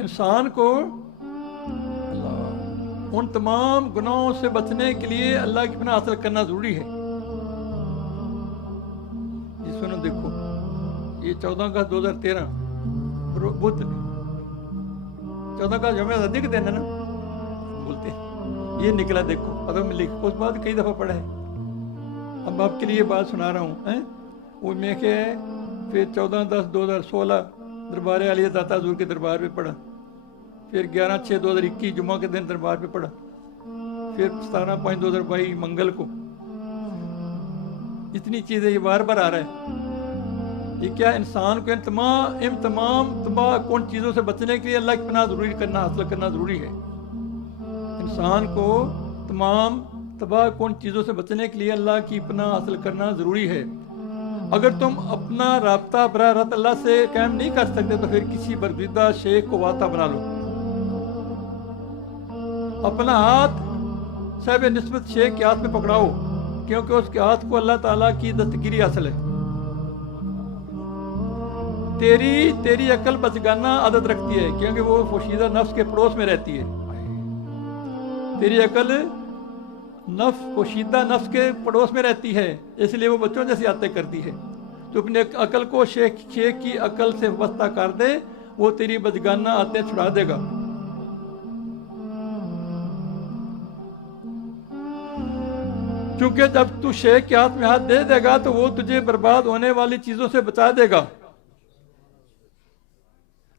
इंसान को उन तमाम गुनाहों से बचने के लिए अल्लाह की पनाह हासिल करना जरूरी है। ये सुनो, देखो, ये 14 अगस्त 2013 बुध 14 का जो अधिक दिन है ना बोलते हैं, ये निकला। देखो अगर मैं लिख उस बात कई दफा पढ़ा है, अब आपके लिए बात सुना रहा हूँ। वो मैं क्या है, फिर 14/10/2016 दरबार आलिया दाता हजूर के दरबार पे पढ़ा, फिर 11/6/2021 जुम्मा के दिन दरबार पे पढ़ा, फिर 17/5/2022 मंगल को। इतनी चीज़ें ये बार बार आ रहा है। ये क्या, इंसान को इन तमाम तबाह कौन चीज़ों से बचने के लिए अल्लाह की पनाह जरूरी करना, हासिल करना ज़रूरी है। इंसान को तमाम तबाह कौन चीज़ों से बचने के लिए अल्लाह की पनाह हासिल करना ज़रूरी है। अगर तुम अपना राब्ता बराह रास्त अल्लाह से कायम नहीं कर सकते तो फिर किसी बरगुज़िदा शेख को वाता बना लो। अपना हाथ साहिब निस्बत शेख के हाथ में पकड़ाओ, क्योंकि उसके हाथ को अल्लाह ताला की दस्तगिरी हासिल है। तेरी अकल बचगाना आदत रखती है, क्योंकि वो पोशीदा नफ्स के पड़ोस में रहती है। तेरी अकल पोशीदा नफ्स के पड़ोस में रहती है, इसलिए वो बच्चों जैसी आदतें करती है। तो अपने अकल को शेख की अकल से वास्ता कर दे, वो तेरी बचगाना आदतें छुड़ा देगा। क्योंकि जब तू शेख के हाथ में हाथ दे देगा तो वो तुझे बर्बाद होने वाली चीजों से बचा देगा।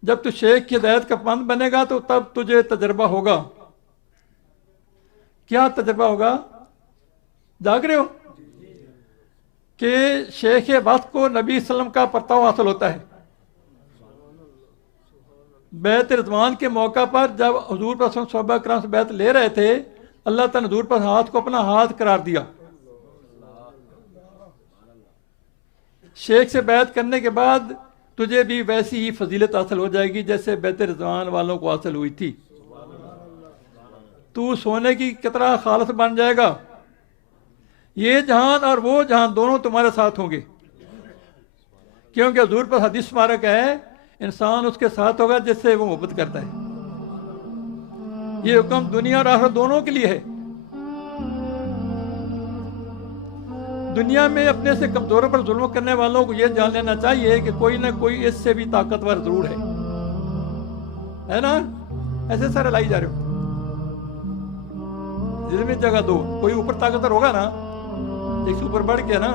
जब तू शेख की हिदायत का पाबंद बनेगा तो तब तुझे तजर्बा होगा। क्या तजर्बा होगा? जाग रहे हो कि शेख वक्त को नबी सल्लम का परताव हासिल होता है। बैत रिजवान के मौका पर जब हुजूर पर सहाबा किराम से बैत ले रहे थे, अल्लाह ताला ने हुजूर पर हाथ को अपना हाथ करार दिया। शेख से बैत करने के बाद तुझे भी वैसी ही फजीलत हासिल हो जाएगी जैसे बैत रिजवान वालों को हासिल हुई थी। तू सोने की कितना खालस बन जाएगा। ये जहान और वो जहान दोनों तुम्हारे साथ होंगे, क्योंकि हुजूर पर हदीस मुबारक है, इंसान उसके साथ होगा जिससे वो मोहब्बत करता है। ये हुक्म दुनिया और आखिरत दोनों के लिए है। दुनिया में अपने से कमजोरों पर जुल्म करने वालों को यह जान लेना चाहिए कि कोई ना कोई इससे भी ताकतवर जरूर है ना। ऐसे सारे लाई जा रहे हो, दिल में जगह दो। कोई ऊपर ताकतवर होगा ना, एक से ऊपर बढ़ गया ना,